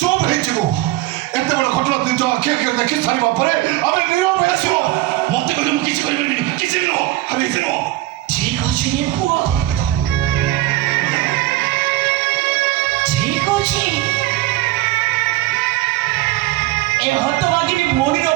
ଚୁପ୍ ହେଇଯିବୁ। ଏତେ ବଡ଼ ଘଟଣା ତୁଇ ଯୋଉ ଆଖି ଆଖିରେ ଦେଖି ସାରିବା ପରେ ଆମେ ନୀରବ ହେଇଯିବ। ମତେ କହିଲେ ମୁଁ କିଛି କରିପାରିବିନି, କିଛି ବି ନୁହଁ, ଆମେ କିଛି ନୁହଁ। ଠିକ ଅଛି ରେ ପୁଅ, ଠିକ ଅଛି। ଏ ହତଭାଗିନୀ ଭଉଣୀର